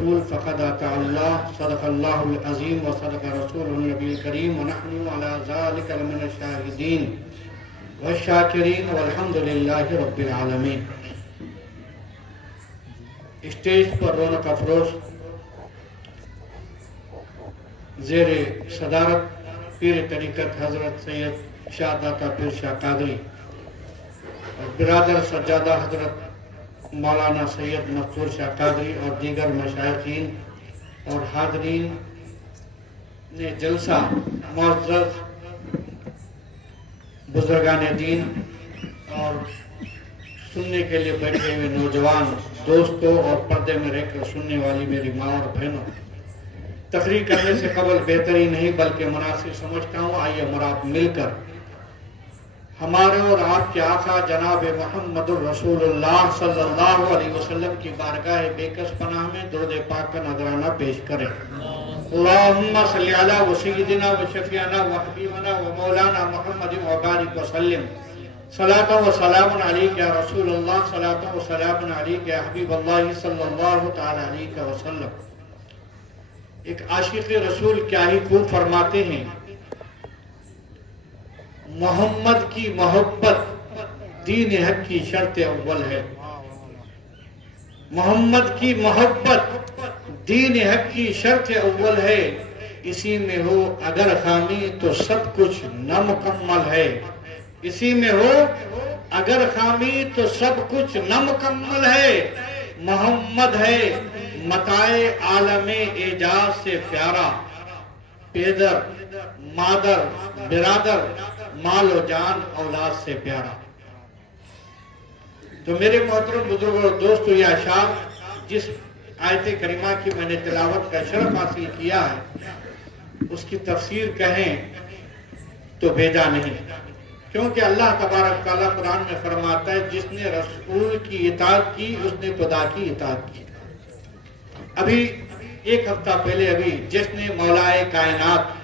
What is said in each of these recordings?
فقد أطاع الله صدق الله العظيم وصدق رسوله النبي الكريم ونحن على ذلك لمن الشاهدين والشاکرین والحمد للہ رب العالمین۔ اسٹیج پر رونق افروز زیر صدارت پیر طریقت حضرت سید شاہ داتا پیر شاہ قادری اور برادر سجادہ حضرت مولانا سید مقصور شاہ قادری اور دیگر مشائخین اور حاضرین نے جلسہ، معزز بزرگان دین اور سننے کے لیے بیٹھے ہوئے نوجوان دوستوں اور پردے میں رہ کر سننے والی میری ماں اور بہنوں، تقریر کرنے سے قبل بہتری نہیں بلکہ مناسب سمجھتا ہوں آئیے مراب مل کر ہمارے اور آپ کے آقا جناب محمد الرسول اللہ صلی اللہ علیہ وسلم کی بارگاہ بیکس پناہ میں درود پاک کا نذرانہ پیش کریں۔ اللہم صلی علی و سیدنا و شفیعنا و حبیبنا و مولانا محمد و بارک و سلم، صلاۃ و سلام علیک یا رسول اللہ، صلاۃ و سلام علیک یا حبیب اللہ صلی اللہ تعالی علیہ وسلم۔ ایک عاشق رسول کیا ہی خوب فرماتے ہیں، محمد کی محبت دین حق کی شرط اول ہے۔ محمد کی محبت دین حق کی شرط اول ہے، اسی میں ہو اگر خامی تو سب کچھ نامکمل ہے۔ اسی میں ہو اگر خامی تو سب کچھ نامکمل ہے۔ محمد ہے متاع عالم اعجاز سے پیارا، پیدر مادر برادر مال و جان اولاد سے پیارا۔ تو میرے محترم بزرگوں اور دوستو، یہ اشعار جس آیت کریمہ کی میں نے تلاوت کا شرف حاصل کیا ہے، اس کی تفسیر کہیں تو بھیجا نہیں، کیونکہ اللہ تبارک تعالیٰ قرآن میں فرماتا ہے جس نے رسول کی اطاعت کی اس نے خدا کی اطاعت کی۔ ابھی ایک ہفتہ پہلے جس نے مولائے کائنات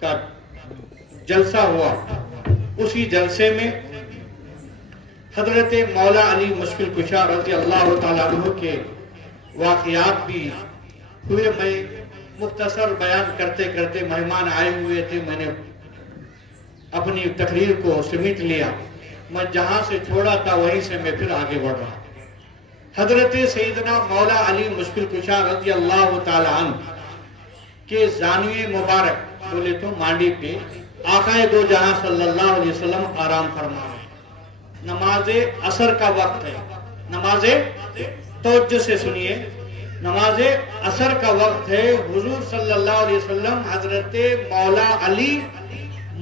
کا جلسہ ہوا، اسی جلسے میں حضرت مولا علی مشکل کشا رضی اللہ تعالیٰ عنہ کے واقعات بھی ہوئے۔ میں مختصر بیان کرتے کرتے مہمان آئے ہوئے تھے، میں نے اپنی تقریر کو سمیٹ لیا۔ میں جہاں سے چھوڑا تھا وہیں سے میں پھر آگے بڑھ رہا۔ حضرت سیدنا مولا علی مشکل کشا رضی اللہ تعالیٰ عنہ کے زانوی مبارک بولے تو مانڈی پہ آقا دو جہاں صلی اللہ علیہ وسلم آرام فرما رہے ہیں۔ نماز عصر کا وقت ہے، نماز توجہ سے سنیے، نماز عصر کا وقت ہے۔ حضور صلی اللہ علیہ وسلم حضرت مولا علی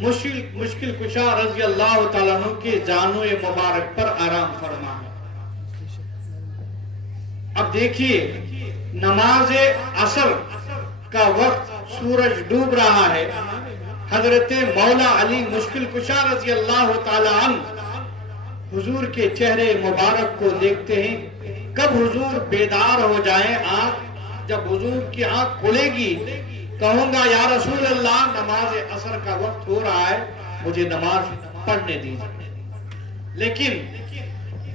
مشکل کشا رضی اللہ تعالیٰ عنہ کے جانو مبارک پر آرام فرما ہے۔ اب دیکھیے، نماز عصر کا وقت، سورج ڈوب رہا ہے، حضرت مولا علی مشکل کشا رضی اللہ تعالیٰ عنہ حضور کے چہرے مبارک کو دیکھتے ہیں۔ کب حضور بیدار ہو جائیں آنکھ، جب حضور کی آنکھ کھلے گی کہوں گا یا رسول اللہ نماز عصر کا وقت ہو رہا ہے، مجھے نماز پڑھنے دیجیے۔ لیکن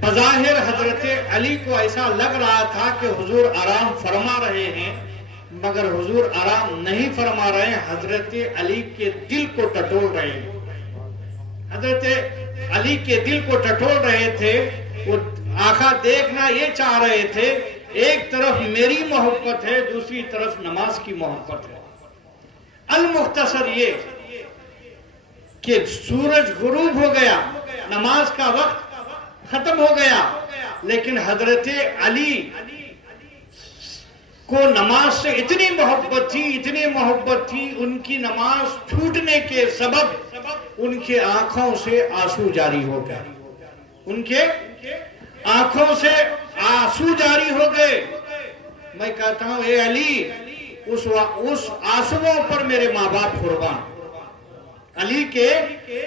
بظاہر حضرت علی کو ایسا لگ رہا تھا کہ حضور آرام فرما رہے ہیں، مگر حضور آرام نہیں فرما رہے ہیں، حضرت علی کے دل کو ٹٹول رہے ہیں۔ حضرت علی کے دل کو ٹٹول رہے تھے۔ وہ آقا دیکھنا یہ چاہ رہے تھے، ایک طرف میری محبت ہے، دوسری طرف نماز کی محبت ہے۔ المختصر یہ کہ سورج غروب ہو گیا، نماز کا وقت ختم ہو گیا، لیکن حضرت علی کو نماز سے اتنی محبت تھی، ان کی نماز چھوٹنے کے سبب ان کے آنکھوں سے آنسو جاری ہو گئے، ان کے آنکھوں سے آنسو جاری ہو گئے۔ میں کہتا ہوں اے علی، اس آنسوؤں پر میرے ماں باپ قربان، علی کے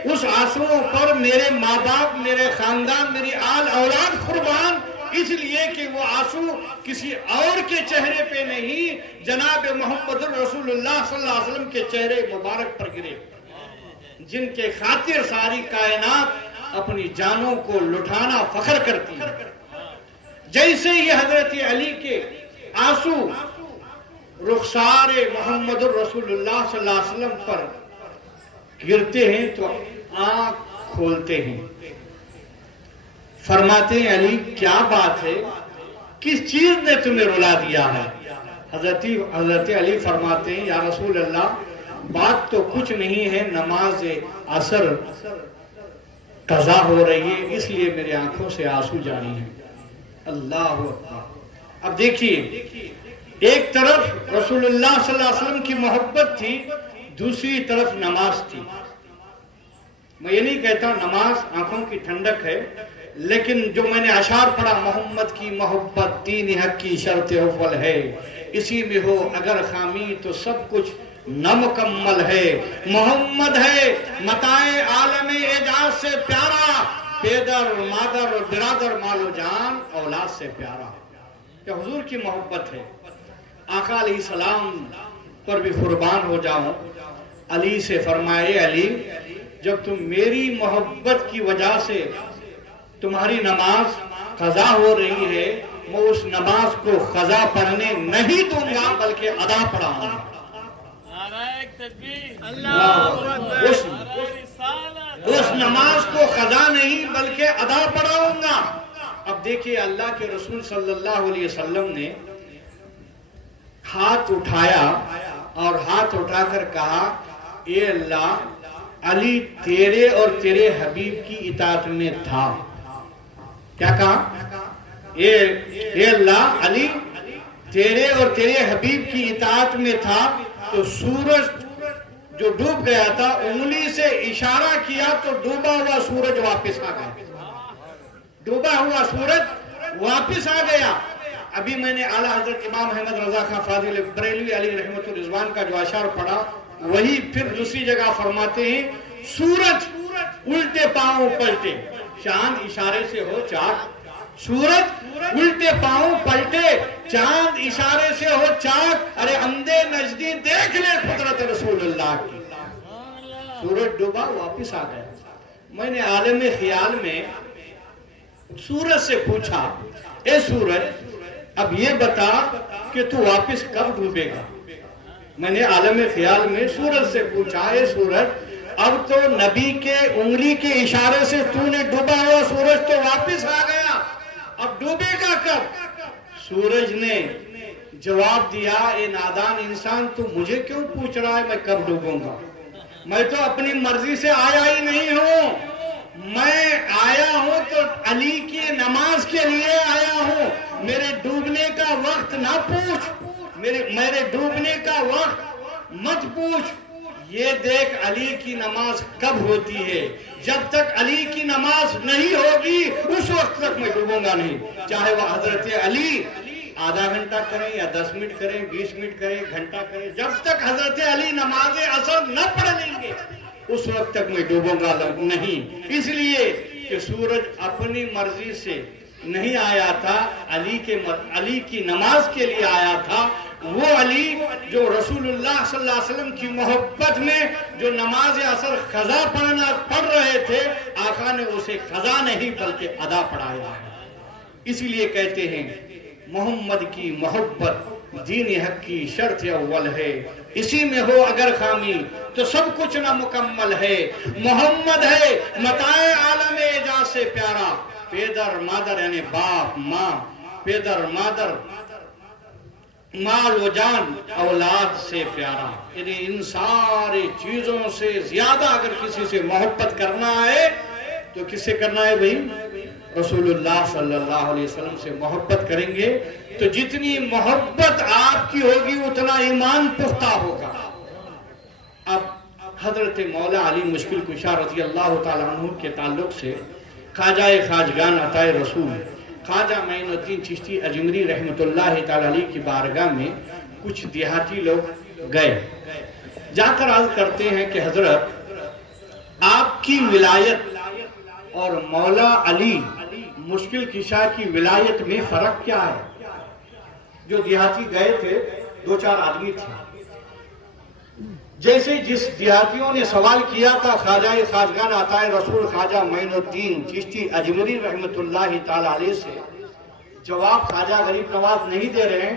اس آنسوؤں پر میرے ماں باپ، میرے خاندان، میری آل اولاد قربان، اس لیے کہ وہ آنسو کسی اور کے چہرے پہ نہیں، جناب محمد الرسول اللہ صلی اللہ علیہ وسلم کے چہرے مبارک پر گرے، جن کے خاطر ساری کائنات اپنی جانوں کو لٹانا فخر کرتی ہے۔ جیسے یہ حضرت علی کے آنسو رخسار محمد الرسول اللہ صلی اللہ علیہ وسلم پر گرتے ہیں تو آنکھ کھولتے ہیں، فرماتے ہیں علی کیا بات ہے، کس چیز نے تمہیں رلا دیا ہے؟ حضرت علی فرماتے ہیں یا رسول اللہ بات تو کچھ نہیں ہے، نماز عصر قضا ہو رہی ہے اس لیے میری آنکھوں سے آنسو جاری ہیں۔ اللہ اکبر۔ اب دیکھیے ایک طرف رسول اللہ صلی اللہ علیہ وسلم کی محبت تھی، دوسری طرف نماز تھی۔ میں یہ نہیں کہتا نماز آنکھوں کی ٹھنڈک ہے، لیکن جو میں نے اشعار پڑھا محمد کی محبت دین حق کی شرط اول ہے، اسی میں ہو اگر خامی تو سب کچھ نامکمل ہے، محمد ہے متاع عالم اعجاز سے پیارا، پیدر مادر اور برادر مال و جان اولاد سے پیارا۔ کہ حضور کی محبت ہے، آقا علیہ السلام پر بھی قربان ہو جاؤں۔ علی سے فرمائے علی جب تم میری محبت کی وجہ سے تمہاری نماز قضا ہو رہی ہے، میں اس نماز کو قضا پڑھنے نہیں دوں گا بلکہ ادا پڑھاؤں گا۔ اس نماز کو قضا نہیں بلکہ ادا پڑھاؤں گا۔ اب دیکھیے اللہ کے رسول صلی اللہ علیہ وسلم نے ہاتھ اٹھایا اور ہاتھ اٹھا کر کہا اے اللہ علی تیرے اور تیرے حبیب کی اطاعت میں تھا۔ کیا کہا؟ اے اللہ علی تیرے اور تیرے حبیب کی اطاعت میں تھا، تو سورج جو ڈوب گیا تھا انگلی سے اشارہ کیا تو ڈوبا ہوا سورج واپس آ گیا، ڈوبا ہوا سورج واپس آ گیا۔ ابھی میں نے اعلیٰ حضرت امام احمد رضا خان فاضل بریلوی علی رحمت الرضوان کا جو اشعار پڑھا وہی پھر دوسری جگہ فرماتے ہیں سورج الٹے پاؤں پلٹے، چاند اشارے سے ہو چاک، سورج الٹے پاؤں پلٹے، چاند اشارے سے ہو چاک، ارے اندھے نجدی دیکھ لے قدرت رسول اللہ کی۔ سورج ڈوبا واپس آ گیا۔ میں نے عالم خیال میں سورج سے پوچھا اے سورج اب یہ بتا کہ تو واپس کب ڈوبے گا؟ میں نے عالم خیال میں سورج سے پوچھا اے سورج اب تو نبی کے انگلی کے اشارے سے تو نے ڈوبا ہوا سورج تو واپس آ گیا، اب ڈوبے گا کب؟ سورج نے جواب دیا اے نادان انسان تو مجھے کیوں پوچھ رہا ہے میں کب ڈوبوں گا؟ میں تو اپنی مرضی سے آیا ہی نہیں ہوں، میں آیا ہوں تو علی کی نماز کے لیے آیا ہوں، میرے ڈوبنے کا وقت نہ پوچھ، میرے ڈوبنے کا وقت مت پوچھ، یہ دیکھ علی کی نماز کب ہوتی ہے، جب تک علی کی نماز نہیں ہوگی اس وقت تک میں ڈوبوں گا نہیں، چاہے وہ حضرت علی آدھا گھنٹہ کریں یا 10 منٹ کریں 20 منٹ کریں گھنٹہ کریں، جب تک حضرت علی نماز عصر نہ پڑھ لیں گے اس وقت تک میں ڈوبوں گا نہیں۔ اس لیے کہ سورج اپنی مرضی سے نہیں آیا تھا، علی کی نماز کے لیے آیا تھا، وہ علی جو رسول اللہ صلی اللہ علیہ وسلم کی محبت میں جو نماز عصر قضا پڑھ رہے تھے، آقا نے اسے قضا نہیں بلکہ ادا پڑھایا ہے۔ اسی لیے کہتے ہیں محمد کی محبت دین حق کی شرط اول ہے، اسی میں ہو اگر خامی تو سب کچھ نامکمل ہے، محمد ہے متاع عالم اعجاز سے پیارا، پیدر مادر یعنی باپ ماں، پیدر مادر مال و جان اولاد سے پیارا، یعنی ان ساری چیزوں سے زیادہ اگر کسی سے محبت کرنا ہے تو کس سے کرنا ہے بھائی؟ رسول اللہ صلی اللہ علیہ وسلم سے محبت کریں گے تو جتنی محبت آپ کی ہوگی اتنا ایمان پختہ ہوگا۔ اب حضرت مولا علی مشکل کشا رضی اللہ تعالیٰ عنہ کے تعلق سے خواجہ خواجگان عطا رسول خواجہ معین الدین چشتی اجمری رحمت اللہ تعالیٰ علیہ کی بارگاہ میں کچھ دیہاتی لوگ گئے، جا کر عرض کرتے ہیں کہ حضرت آپ کی ولایت اور مولا علی مشکل کشا کی ولایت میں فرق کیا ہے؟ جو دیہاتی گئے تھے 2-4 آدمی تھے، جیسے جس دیہاتیوں نے سوال کیا تھا خواجہ خواجگان عطا رسول خواجہ معین الدین چشتی اجمری رحمت اللہ تعالی علیہ سے جواب خواجہ غریب نواز نہیں دے رہے ہیں،